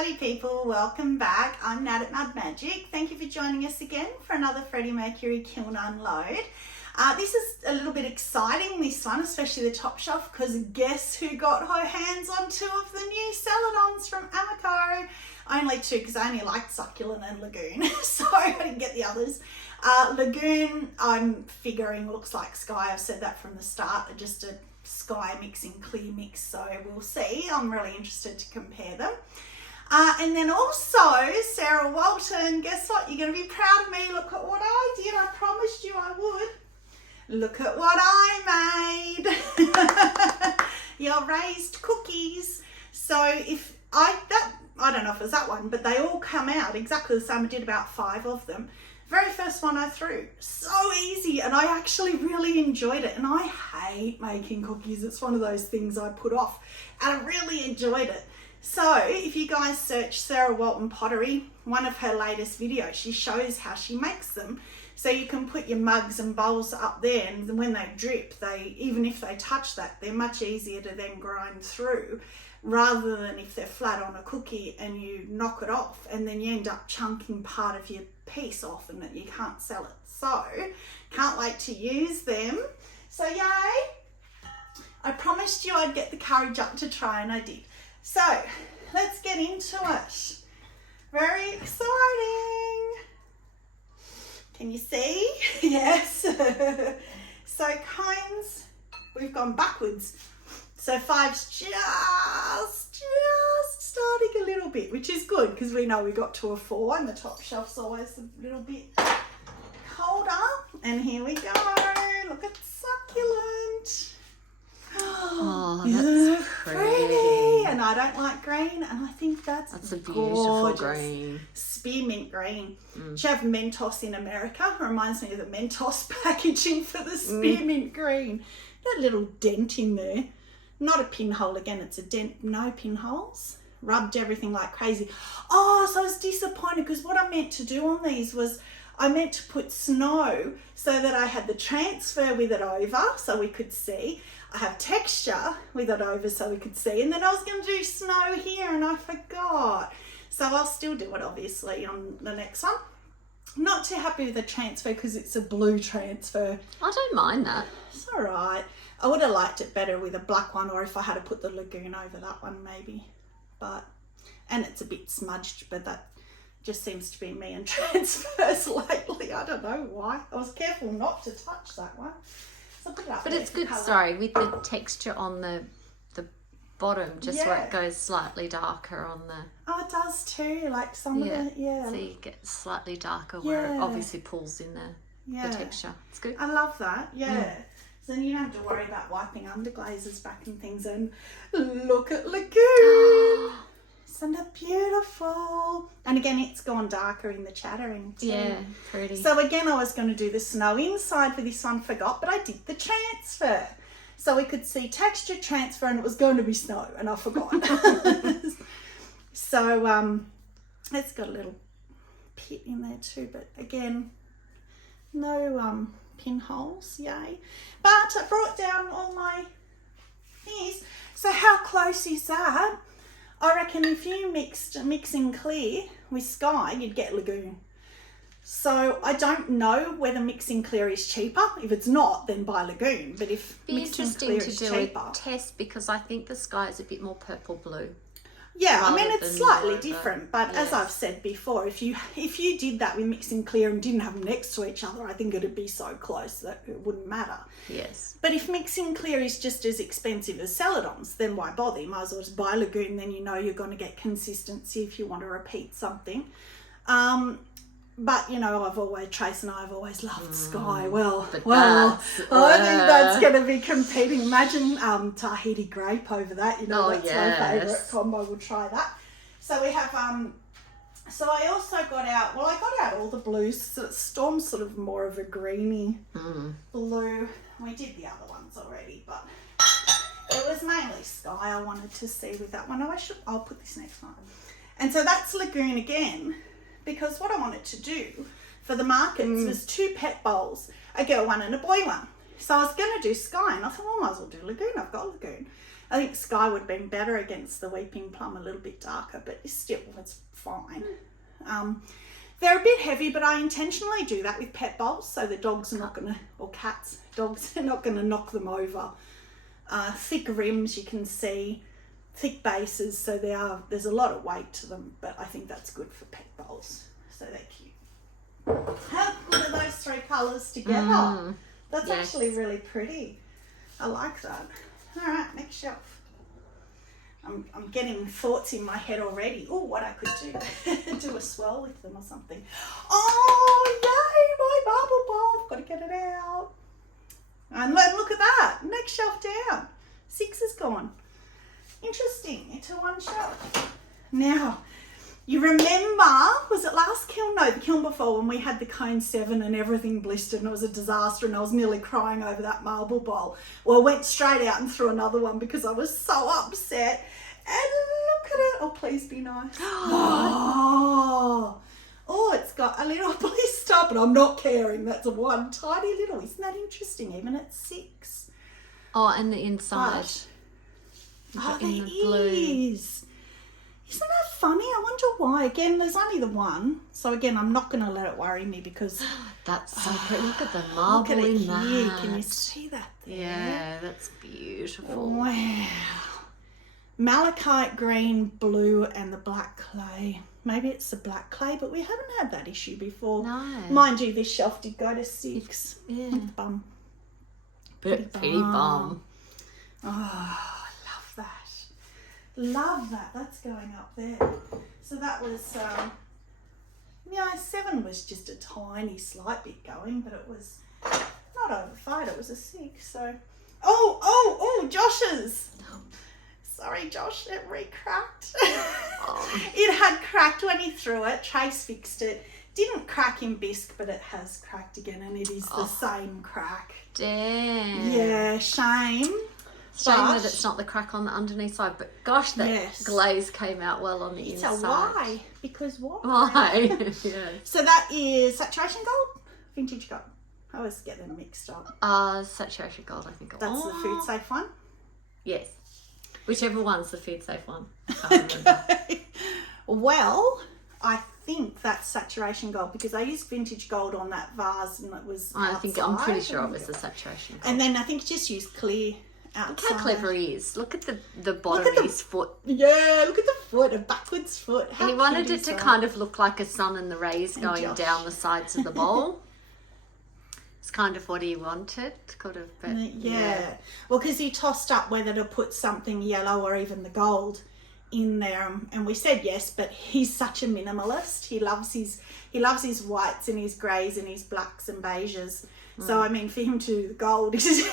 Howdy people, welcome back. I'm Nat at Mud Magic. Thank you for joining us again for another Freddie Mercury kiln unload. This is a little bit exciting, this one, especially the top shelf, because guess who got her hands on two of the new celadons from Amaco? Only two, because I only liked Succulent and Lagoon, so I didn't get the others. Lagoon, I'm figuring looks like Sky. I've said that from the start, just a Sky mixing clear mix, so we'll see. I'm really interested to compare them. And then also Sarah Walton, guess what? You're going to be proud of me. Look at what I did. I promised you I would. Look at what I made. Your raised cookies. So if I don't know if it was that one, but they all come out exactly the same. I did about 5 of them. Very first one I threw, so easy, and I actually really enjoyed it. And I hate making cookies. It's one of those things I put off, and I really enjoyed it. So if you guys search Sarah Walton Pottery, one of her latest videos, she shows how she makes them. So you can put your mugs and bowls up there, and when they drip, even if they touch that, they're much easier to then grind through, rather than if they're flat on a cookie and you knock it off and then you end up chunking part of your piece off and that you can't sell it. So can't wait to use them. So yay, I promised you I'd get the courage up to try, and I did. So let's get into it. Very exciting. Can you see? Yes. So cones, we've gone backwards. So 5's just starting a little bit, which is good because we know we got to a 4 and the top shelf's always a little bit colder. And here we go. Look at Succulent. Oh, isn't that's it pretty. And I don't like green, and I think that's a beautiful gorgeous. green. Spearmint green. Should have Mentos in America. Reminds me of the Mentos packaging for the spearmint green. That little dent in there. Not a pinhole again, it's a dent, no pinholes. Rubbed everything like crazy. Oh, so I was disappointed because what I meant to do on these was I meant to put snow so that I had the transfer with it over so we could see. I have texture with it over so we could see. And then I was going to do snow here and I forgot. So I'll still do it obviously on the next one. Not too happy with the transfer because it's a blue transfer. I don't mind that. It's all right. I would have liked it better with a black one, or if I had to put the Lagoon over that one maybe. And it's a bit smudged, but that just seems to be me and transfers lately. I don't know why. I was careful not to touch that one. So put it up but there it's good, colour. sorry, with the texture on the bottom, just where it goes slightly darker on the... Oh, it does too, like some of the, So you get slightly darker where it obviously pulls in the texture. It's good. I love that, So then you don't have to worry about wiping underglazes back and things. And look at Lagoon. Isn't it beautiful? And again, it's gone darker in the chattering too. Yeah, pretty. So again, I was going to do the snow inside for this one, forgot, but I did the transfer. So we could see texture transfer and it was going to be snow and I forgot. So it's got a little pit in there too, but again, no pinholes, yay. But I brought down all my things. So how close is that? I reckon if you mixing clear with Sky, you'd get Lagoon. So I don't know whether mixing clear is cheaper. If it's not, then buy Lagoon. But if mixing clear is cheaper, interesting to do a test because I think the Sky is a bit more purple blue. Yeah, I mean it's slightly different, but as I've said before, if you did that with mixing clear and didn't have them next to each other, I think it'd be so close that it wouldn't matter. Yes. But if mixing clear is just as expensive as celadons, then why bother? You might as well just buy Lagoon, then you know you're going to get consistency if you want to repeat something. But, you know, Trace and I have always loved Sky. I think that's going to be competing. Imagine Tahiti grape over that. You know, that's my favourite combo. We'll try that. So we have, so I also got out, I got out all the blues. So Storm's sort of more of a greeny blue. We did the other ones already, but it was mainly Sky I wanted to see with that one. I'll put this next one. And so that's Lagoon again. Because what I wanted to do for the markets was 2 pet bowls, a girl one and a boy one. So I was going to do Sky, and I thought, I might as well do Lagoon. I've got Lagoon. I think Sky would have been better against the Weeping Plum, a little bit darker, but still, it's fine. They're a bit heavy, but I intentionally do that with pet bowls, so the dogs are not going to, or cats, dogs are not going to knock them over. Thick rims, you can see, thick bases, so there's a lot of weight to them, but I think that's good for pet bowls, so they're cute. How good are those three colours together? That's actually really pretty. I like that. All right, next shelf. I'm getting thoughts in my head already. Oh, what I could do. Do a swirl with them or something. Oh, yay, my marble bowl. I've got to get it out. And look at that. Next shelf down. 6 is gone. Interesting. Into one shelf. Now, you remember, was it last kiln? No, the kiln before, when we had the cone 7 and everything blistered and it was a disaster and I was nearly crying over that marble bowl. Well, I went straight out and threw another one because I was so upset. And look at it. Oh, please be nice. Oh, it's got a little blister, but I'm not caring. That's a one tiny little. Isn't that interesting? Even at 6. Oh, and the inside. But, in there the blue. is. Isn't that funny? I wonder why. Again, there's only the one. So again, I'm not going to let it worry me because... That's so pretty. Look at the marble look at it in that. here. Can you see that there? Yeah, that's beautiful. Wow. Malachite green, blue, and the black clay. Maybe it's the black clay, but we haven't had that issue before. No. Mind you, this shelf did go to 6. Yeah. Look at the bum. Pretty bum. Oh, I love that. Love that. That's going up there. So that was, 7 was just a tiny slight bit going, but it was not over 5. It was a 6. So, oh, Josh's. Sorry, Josh, it re-cracked. It had cracked when he threw it. Trace fixed it. Didn't crack in bisque, but it has cracked again, and it is the same crack. Damn. Yeah, shame. Shame that it's not the crack on the underneath side, but gosh, that glaze came out well on the inside. So why? Because why? Why? Yes. So that is saturation gold, vintage gold. I always get them mixed up. Saturation gold, I think. That's the food safe one? Yes. Whichever one's the food safe one. I can't remember. Well, I think that's saturation gold because I used vintage gold on that vase and it was I'm pretty sure it was the saturation gold. And then I think just used clear outside. Look how clever he is. Look at the bottom of his foot. Yeah, look at the foot, a backwards foot. And he wanted it to kind of look like a sun and the rays going down the sides of the bowl. It's kind of what he wanted, could have been. Yeah. Well, because he tossed up whether to put something yellow or even the gold in there, and we said yes, but he's such a minimalist. He loves his whites and his greys and his blacks and beiges. So I mean, for him to do the gold is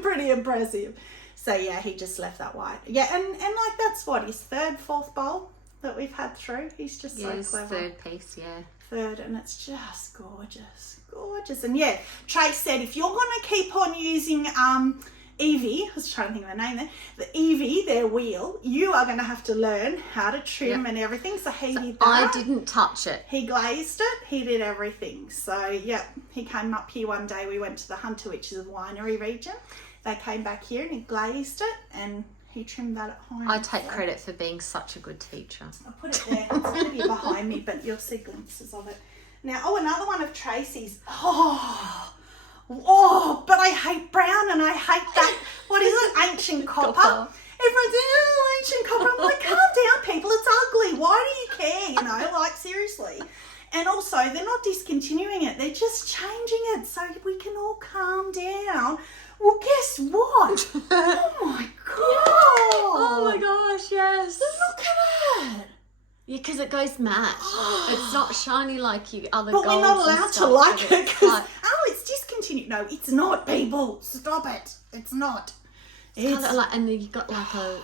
pretty impressive. So yeah, he just left that white. Yeah, and like that's what his 3rd, 4th bowl that we've had through. He's just so clever. 3rd piece, yeah. 3rd, and it's just gorgeous. And yeah, Trace said if you're going to keep on using Evie, I was trying to think of her name there, the Evie, their wheel, you are going to have to learn how to trim and everything. So he did that. I didn't touch it. He glazed it. He did everything. So yeah, he came up here one day. We went to the Hunter, which is a winery region. They came back here and he glazed it and he trimmed that at home. I take credit for being such a good teacher. I'll put it there. It's going to be behind me, but you'll see glimpses of it. Now, another one of Tracy's. But I hate brown and I hate that. What is it? Ancient copper. Everyone's ancient copper. I'm like, calm down, people. It's ugly. Why do you care? Like seriously. And also, they're not discontinuing it. They're just changing it so we can all calm down. Well, guess what? Oh my god! Oh my gosh, yes. Look at it. Yeah, because it goes matte. It's not shiny like you other golds. But we're not allowed to like it because it's discontinued. No, it's not, people. Stop it. It's not. It's kind of like, and then you got like a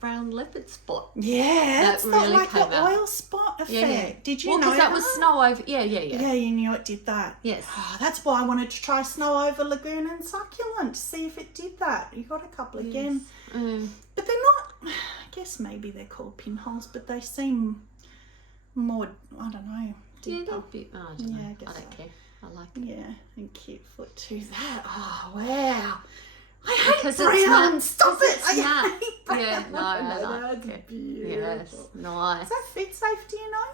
brown leopard spot. Yeah, it's not like an oil spot effect. Yeah. Did you know because that was snow over. Yeah. Yeah, you knew it did that. Yes. That's why I wanted to try snow over Lagoon and Succulent to see if it did that. You got a couple again. But they're not, I guess maybe they're called pinholes, but they seem more, I don't know, deeper. Yeah, I don't know. I don't care. I like it. Yeah, and cute foot too. That, wow. I hate Because brown. it's matte. Stop it. It's matte. I hate brown. Yeah, no, I like that's it. beautiful. Yes, nice. Is that fit safe, do you know?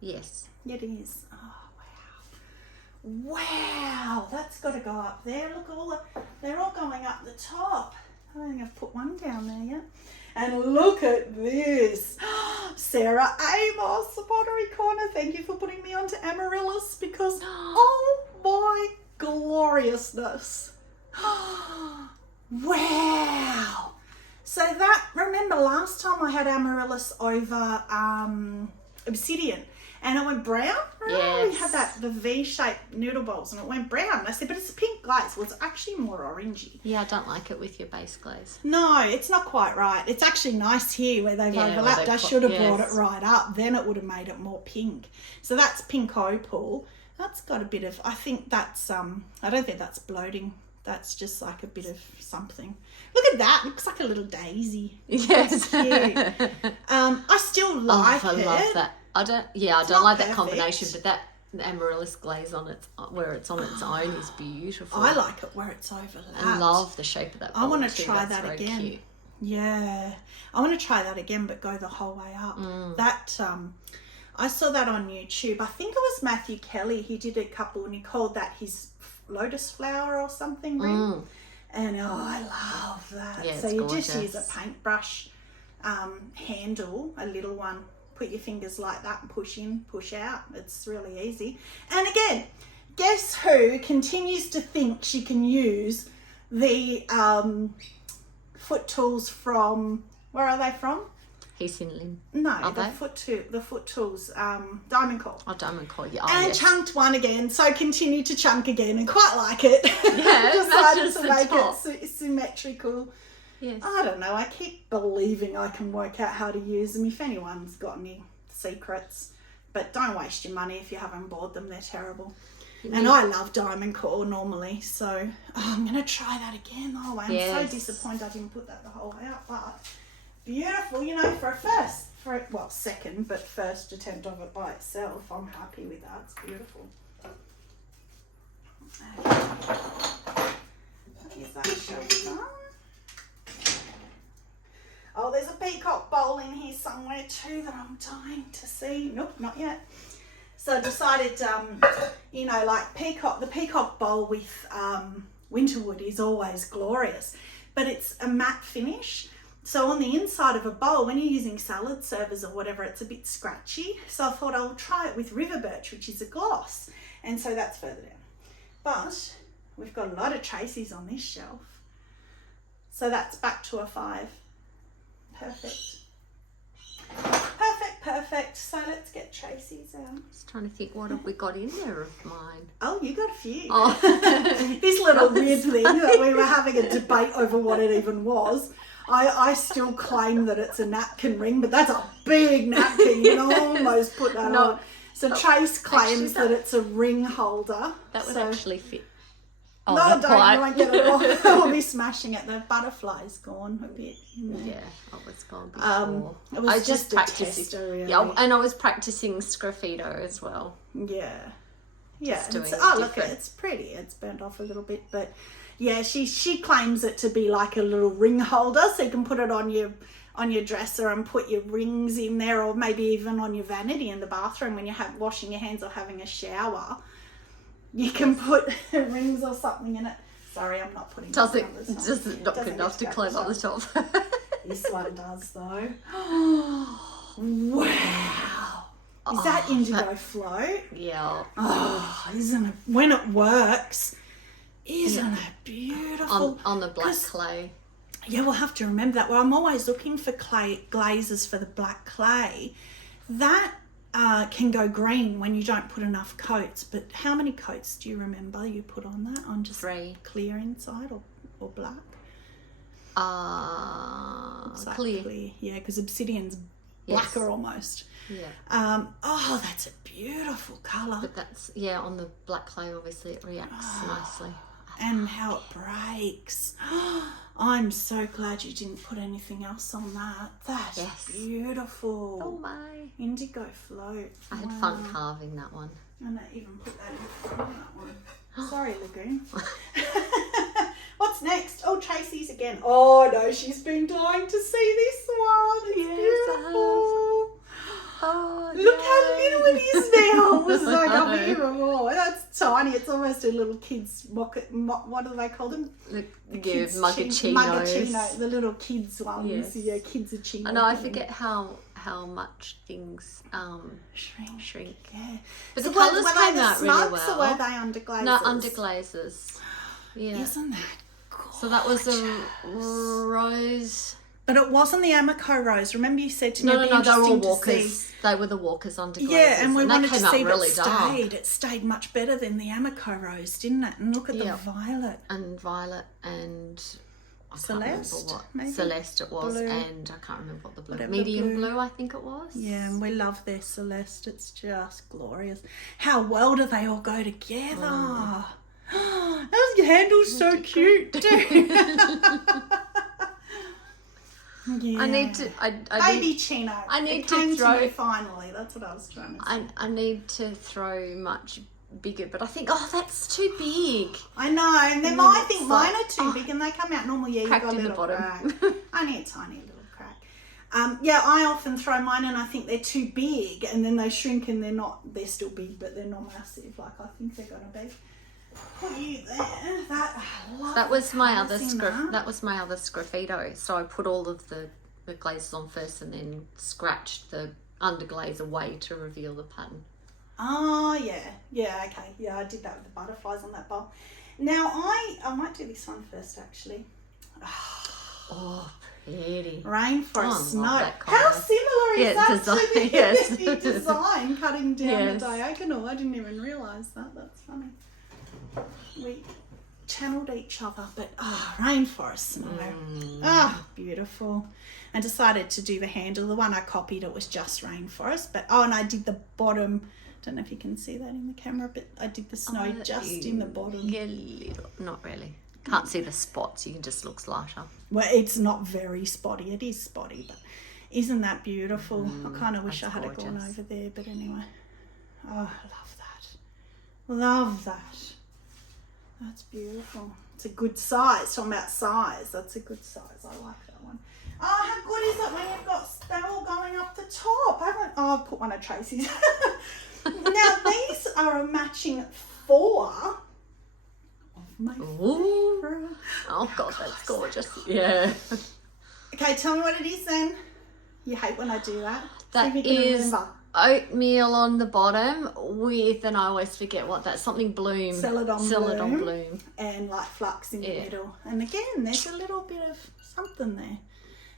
Yes. It is. Oh, wow. Wow, that's got to go up there. Look, they're all going up the top. I don't think I've put one down there yet. And look at this. Sarah Amos, the Pottery Corner. Thank you for putting me onto Amaryllis because, oh my gloriousness. Wow. So that, remember last time I had Amaryllis over obsidian and it went brown? Remember we had the V-shaped noodle bowls and it went brown. And I said, but it's a pink glaze. Well, it's actually more orangey. Yeah, I don't like it with your base glaze. No, it's not quite right. It's actually nice here where they've overlapped. I should have brought it right up. Then it would have made it more pink. So that's pink opal. That's got a bit of, I think that's, I don't think that's bloating. That's just like a bit of something. Look at that. Looks like a little daisy. Yes. That's cute. I still like it. I love that. I don't like that combination, but that amaryllis glaze on its where it's on its own is beautiful. I like it where it's overlapped. I love the shape of that bowl. I want to too. try That's that very again. Cute. Yeah. I want to try that again, but go the whole way up. That I saw that on YouTube. I think it was Matthew Kelly. He did a couple and he called that his lotus flower or something ring. And I love that. Yeah, so it's you gorgeous. just use a paintbrush handle, a little one. Put your fingers like that and push in, push out. It's really easy. And again, guess who continues to think she can use the foot tools from, where are they from? He's in Lynn. No, Are the they? foot tools, Diamond Core. Oh, Diamond Core, yeah. And chunked one again, so continued to chunk again and quite like it. Yeah, it Decided matches to the make top. it symmetrical. Yes. I don't know, I keep believing I can work out how to use them if anyone's got any secrets. But don't waste your money if you haven't bought them, they're terrible. And I love Diamond Core normally, so I'm going to try that again. Oh, I'm so disappointed I didn't put that the whole way up. But beautiful, you know, for a second, but first attempt of it by itself. I'm happy with that, it's beautiful. Okay. Here's that shelf done. Oh, there's a peacock bowl in here somewhere too that I'm dying to see. Nope, not yet. So I decided, you know, like the peacock bowl with winterwood is always glorious, but it's a matte finish. So on the inside of a bowl, when you're using salad servers or whatever, it's a bit scratchy. So I thought I'll try it with river birch, which is a gloss. And so that's further down. But we've got a lot of Tracy's on this shelf. So that's back to a 5. Perfect. Perfect. So let's get Tracy's out. Just trying to think, what have we got in there of mine? Oh, you got a few. Oh. This little weird thing that we were having a debate over what it even was. I still claim that it's a napkin ring, but that's a big napkin. You can almost put that on. So Trace claims that it's a ring holder. That would so, actually fit. Oh, no, not don't. quite. You won't get it all. We'll be smashing it. The butterfly's gone a bit. Yeah, it's gone before. It was just a tester, really. Yeah, and I was practicing Sgraffito as well. Yeah. Just doing look, it's pretty. It's burnt off a little bit, but yeah, she claims it to be like a little ring holder, so you can put it on your dresser and put your rings in there, or maybe even on your vanity in the bathroom when you're washing your hands or having a shower. You can put rings or something in it. Sorry, I'm not putting it on the top. Doesn't not good enough to climb on the top. This one does though. Wow. Is that indigo float? Yeah. Oh, isn't it? When it works, isn't it beautiful? On the black clay. Yeah, we'll have to remember that. Well, I'm always looking for glazes for the black clay. That can go green when you don't put enough coats. But how many coats do you remember you put on that? On just 3. Clear inside or black? Like Clear. Yeah, because obsidian's blacker almost. Yeah. That's a beautiful colour. But that's, on the black clay, obviously it reacts nicely. And how it breaks. I'm so glad you didn't put anything else on that. That's beautiful. Oh my. Indigo float. I had fun carving that one. And I even put that in front of that one. Sorry, Lagoon. What's next? Oh, Tracy's again. Oh no, she's been dying to see this one. It's beautiful. Oh, Look how little it is now. It's like up here. Oh, that's tiny. It's almost a little kid's what do they call them? Muggachinos. The little kids ones. Yes. Yeah, kids are chino. I know. I forget how much things shrink. Yeah. But So the colours came out really Or well. were they under glazes? No, under glazes. Yeah. Isn't that gorgeous? So that was a rose. But it wasn't the Amaco rose. Remember you said to me No, it'd be they were all interesting to walkers. see. They were the walkers under glazes. Yeah, and we wanted to came out see really it dark. stayed. It stayed much better than the Amaco rose, didn't it? And look at the violet. And violet and I Celeste, can't remember what maybe? Celeste it was, Blue. and I can't remember what the blue. Whatever Medium blue. blue, I think it was. Yeah, and we love their Celeste. It's just glorious. How well do they all go together? Those handles so cute too. Yeah. I need to. Baby chino. I need it to came throw. to me finally. That's what I was trying to say. I need to throw much bigger, but I think that's too big. I know, and then then I it's think like, mine are too big, and they come out normal. Yeah, you've Cracked got a in the little bottom. crack. Only a tiny little crack. Yeah, I often throw mine, and I think they're too big, and then they shrink, and they're not. They're still big, but they're not massive. Like I think they're gonna be. Put you there. That was my other that. That was my other Sgraffito. So I put all of the glazes on first, and then scratched the underglaze away to reveal the pattern. Oh yeah, okay, yeah. I did that with the butterflies on that bowl. Now I might do this one first actually. Oh, pretty. Rainforest snow. that How colour. similar is that design, to the, yes. the design cutting down Yes. the diagonal? I didn't even realise that. That's funny. We channeled each other, but rainforest snow. Beautiful. And decided to do the handle. The one I copied, it was just rainforest, but and I did the bottom. Don't know if you can see that in the camera, but I did the snow just in the bottom. Yeah, not really. Can't see the spots. You can just looks lighter. Well, it's not very spotty. It is spotty, but isn't that beautiful? I kind of wish I had gorgeous. gone over there, but anyway. Oh, I love that. Love that. That's beautiful. It's a good size. Talking about size, that's a good size. I like that one. Oh, how good is it when you've got they're all going up the top? I'll put one of Tracy's. Now these are a matching 4 of my favourite. Oh God, that's gorgeous. Yeah. Okay, tell me what it is then. You hate when I do that. That See if you can is remember. oatmeal on the bottom with, and I always forget what that's, something bloom. Celadon bloom. And like flux in the middle. And again, there's a little bit of something there.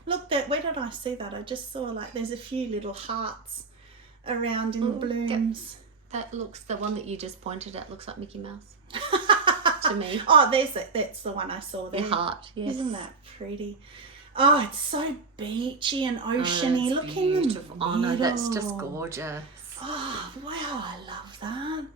Look, where did I see that? I just saw like there's a few little hearts around in the blooms. That looks, the one that you just pointed at looks like Mickey Mouse to me. Oh, that's the one I saw there. The heart, yes. Isn't that pretty? Oh, it's so beachy and oceany. Look in the middle. Oh no, that's just gorgeous. Oh, wow, I love that.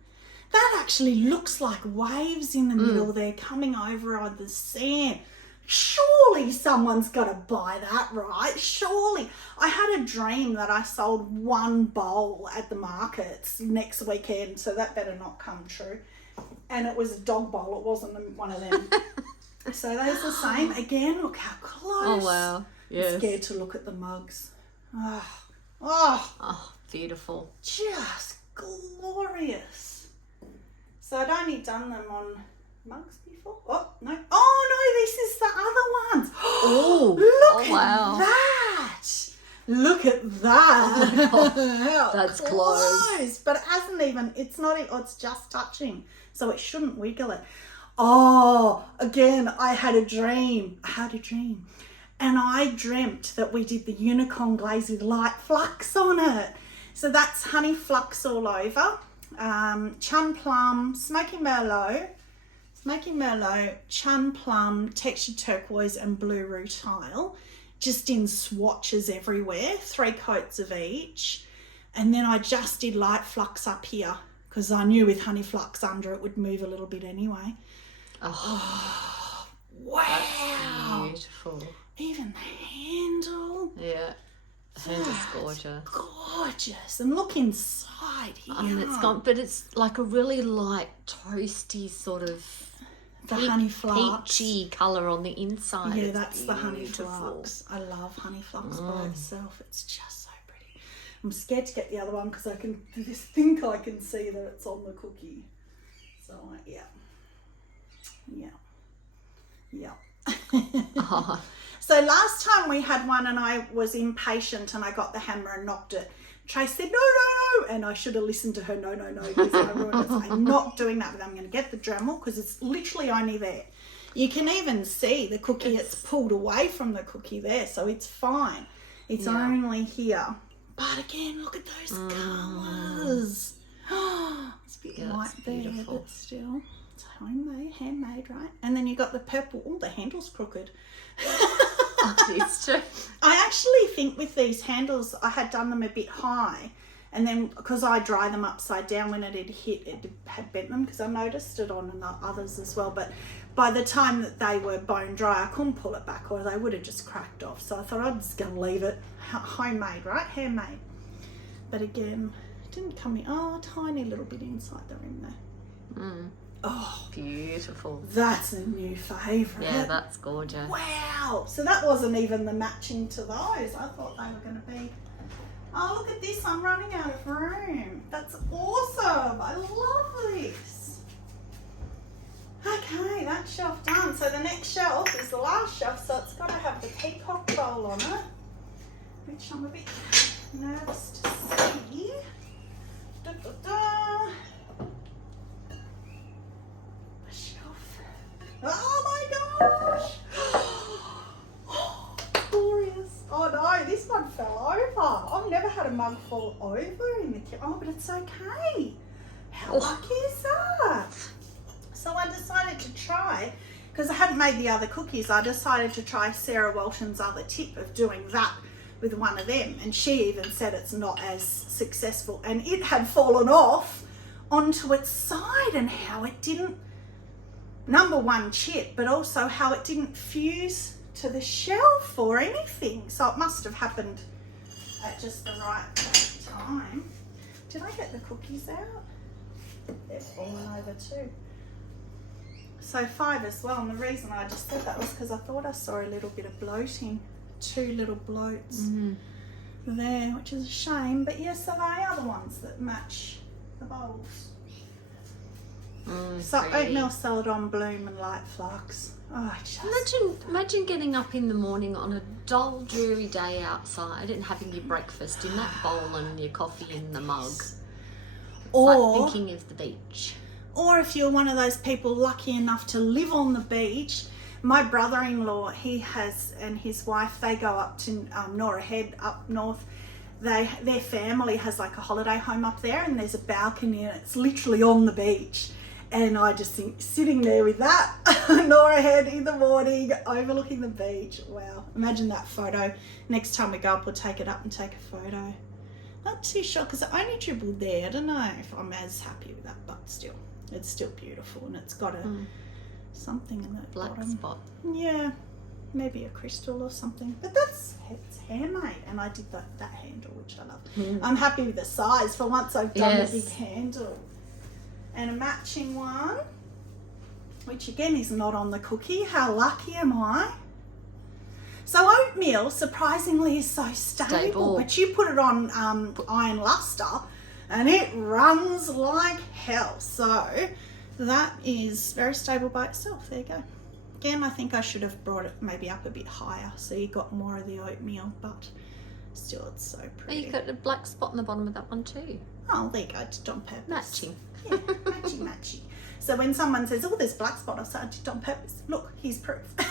That actually looks like waves in the middle there coming over on the sand. Surely someone's got to buy that, right? Surely. I had a dream that I sold 1 bowl at the markets next weekend, so that better not come true. And it was a dog bowl. It wasn't one of them. So those are the same. Again, look how close. Oh wow. Yes. I'm scared to look at the mugs. Oh, Oh, beautiful. just glorious. So I'd only done them on mugs before. Oh, no. Oh, no, this is the other ones. Oh, look wow. at that. Look at that. How That's close. But it hasn't even, it's just touching. So it shouldn't wiggle it. Oh, again, I had a dream. And I dreamt that we did the unicorn glaze with light flux on it. So that's honey flux all over. Chun plum, smoky merlot, chun plum, textured turquoise and blue rutile, just in swatches everywhere, 3 coats of each. And then I just did light flux up here because I knew with honey flux under it would move a little bit anyway. Oh, wow. That's beautiful. Even the handle. Yeah. The handle's gorgeous. Gorgeous. And look inside here. It's gone, but it's like a really light, toasty sort of The honey flux. peachy colour on the inside. Yeah, It's that's the honey beautiful. flux. I love honey flux by itself. It's just so pretty. I'm scared to get the other one because I can just think I can see that it's on the cookie. So yeah. Oh. So last time we had one and I was impatient and I got the hammer and knocked it. Tracy said, no, and I should have listened to her, no, because I ruined it. So I'm not doing that, but I'm going to get the Dremel because it's literally only there. You can even see the cookie, it's pulled away from the cookie there, so it's fine. It's only here. But again, look at those colours. It's a bit light there, beautiful. but still. It's homemade, handmade, right? And then you got the purple. Oh, the handle's crooked. It's true. I actually think with these handles, I had done them a bit high. And then, because I dry them upside down when it had hit, it had bent them, because I noticed it on others as well. But by the time that they were bone dry, I couldn't pull it back or they would have just cracked off. So I thought I'd just go leave it. Homemade, right? Handmade. But again, it didn't come in. Oh, a tiny little bit inside the rim there. Oh, beautiful. That's a new favourite. Yeah, that's gorgeous. Wow. So that wasn't even the matching to those. I thought they were going to be... Oh, look at this. I'm running out of room. That's awesome. I love this. Okay, that shelf done. So the next shelf is the last shelf, so it's got to have the Peacock bowl on it, which I'm a bit nervous to see. Da, da, da. The shelf. Oh my gosh. Glorious. Oh no, this one fell over. I've never had a mug fall over in the kitchen. Oh, but it's okay. How lucky is that? So I decided to try, because I hadn't made the other cookies, I decided to try Sarah Walton's other tip of doing that with one of them. And she even said it's not as successful. And it had fallen off onto its side, and how it didn't, number one, chip, but also how it didn't fuse to the shelf or anything. So it must have happened at just the right time. Did I get the cookies out? They're falling over too. So 5 as well, and the reason I just said that was because I thought I saw a little bit of bloating. 2 little bloats there, which is a shame. But yes, so they are the ones that match the bowls. So pretty. oatmeal salad on bloom and light flux. Oh, just... Imagine getting up in the morning on a dull, dreary day outside and having your breakfast in that bowl and your coffee in the mug. It's or like thinking of the beach. Or if you're one of those people lucky enough to live on the beach, my brother-in-law, he has, and his wife, they go up to Nora Head up north. Their family has like a holiday home up there, and there's a balcony and it's literally on the beach. And I just think sitting there with that, Nora Head in the morning, overlooking the beach. Wow, imagine that photo. Next time we go up, we'll take it up and take a photo. Not too sure, because it only dribbled there. I don't know if I'm as happy with that, but still. It's still beautiful, and it's got a something in that black bottom spot. Yeah, maybe a crystal or something. But it's handmade, and I did that handle, which I love. I'm happy with the size. For once, I've done a big handle and a matching one, which again is not on the cookie. How lucky am I? So oatmeal, surprisingly, is so stable. But you put it on iron luster, and it runs like hell. So that is very stable by itself. There you go. Again, I think I should have brought it maybe up a bit higher so you got more of the oatmeal, but still it's so pretty. Oh, you got a black spot on the bottom of that one too. Oh, there you go. Just on purpose. Matching. Yeah, matchy. So when someone says, oh, there's black spot, I say, I did it on purpose. Look, here's proof. But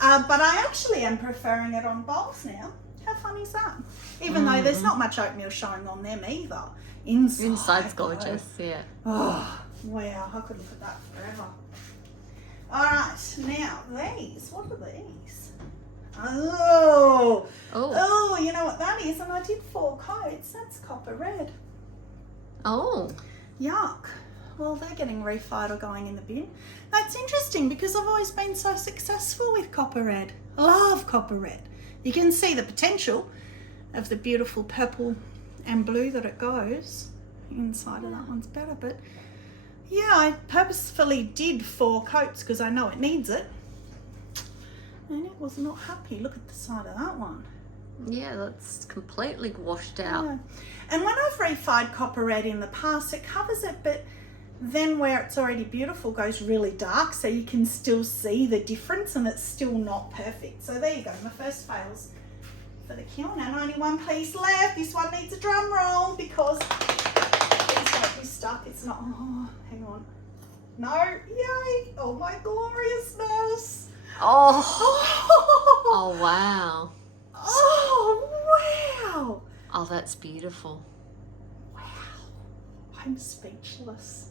I actually am preferring it on bowls now. How funny is that? Even though there's not much oatmeal showing on them either. Inside's gorgeous, yeah. Oh, wow. I could look at that forever. All right. Now, these. What are these? Oh, you know what that is? And I did 4 coats. That's copper red. Oh. Yuck. Well, they're getting refired or going in the bin. That's interesting because I've always been so successful with copper red. I love copper red. You can see the potential of the beautiful purple and blue that it goes. Inside of that one's better, but Yeah, I purposefully did 4 coats because I know it needs it. And it was not happy. Look at the side of that one. Yeah, that's completely washed out. Yeah. And when I've refied copper red in the past, it covers it, but then where it's already beautiful goes really dark, so you can still see the difference and it's still not perfect. So there you go, my first fails for the kiln, and only one piece left. This one needs a drum roll because it's got this stuck. It's not, oh, hang on. No, yay, oh my gloriousness. Oh, oh wow. Oh, wow. Oh, that's beautiful. Wow, I'm speechless.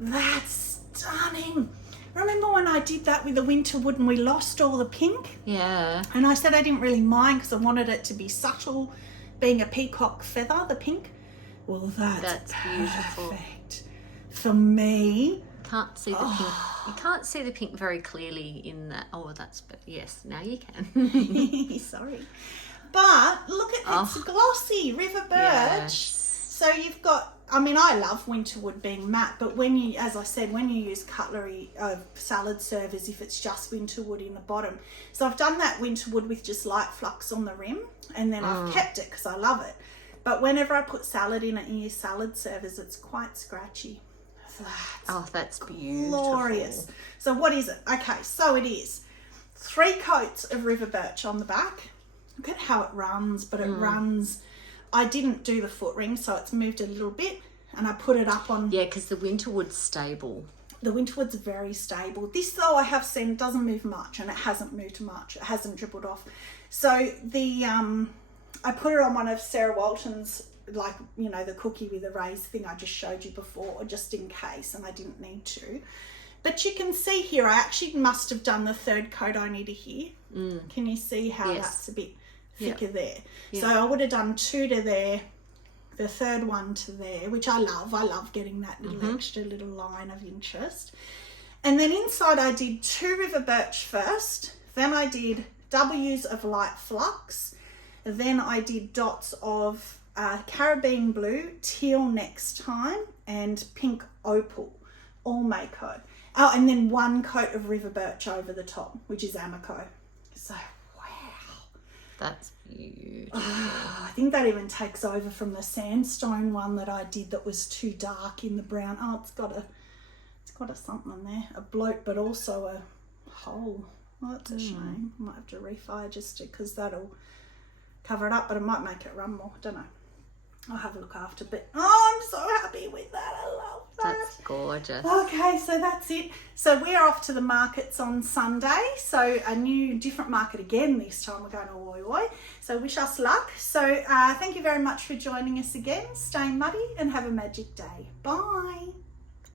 That's stunning. Remember when I did that with the winter wood and we lost all the pink? Yeah. And I said I didn't really mind because I wanted it to be subtle, being a peacock feather, the pink. Well, that's beautiful. Perfect for me. Can't see the pink. You can't see the pink very clearly in that. Oh, that's, but yes, now you can. Sorry. But look at it's glossy, river birch. Yes. So you've got, I mean, I love winter wood being matte, but when you, as I said, when you use cutlery of salad servers, if it's just winter wood in the bottom. So I've done that winter wood with just light flux on the rim, and then I've kept it because I love it. But whenever I put salad in it and use salad servers, it's quite scratchy. That's beautiful. Glorious. So what is it? Okay, so it is 3 coats of river birch on the back. Look at how it runs, but it runs. I didn't do the foot ring, so it's moved a little bit, and I put it up on. Yeah, because the winter wood's stable. The winter wood's very stable. This, though, I have seen, doesn't move much, and it hasn't moved much. It hasn't dribbled off. So the I put it on one of Sarah Walton's, like, you know, the cookie with the raised thing I just showed you before, just in case, and I didn't need to. But you can see here, I actually must have done the 3rd coat only to here. Can you see how that's a bit thicker there? So I would have done 2 to there, the 3rd one to there, which I love. I love getting that little extra little line of interest. And then inside I did 2 river birch first, then I did W's of light flux, then I did dots of Caribbean blue, teal next time, and pink opal, all Mayco. Oh, and then 1 coat of river birch over the top, which is amaco. So, wow. That's beautiful. I think that even takes over from the sandstone one that I did that was too dark in the brown. Oh, it's got a something there, a bloat, but also a hole. Well, that's a shame. I might have to refire just because that'll cover it up, but it might make it run more. I don't know. I'll have a look after, but I'm so happy with that. I love that. That's gorgeous. Okay, so that's it. So we're off to the markets on Sunday. So a new, different market again this time. We're going to Oi Oi. So wish us luck. So thank you very much for joining us again. Stay muddy and have a magic day. Bye.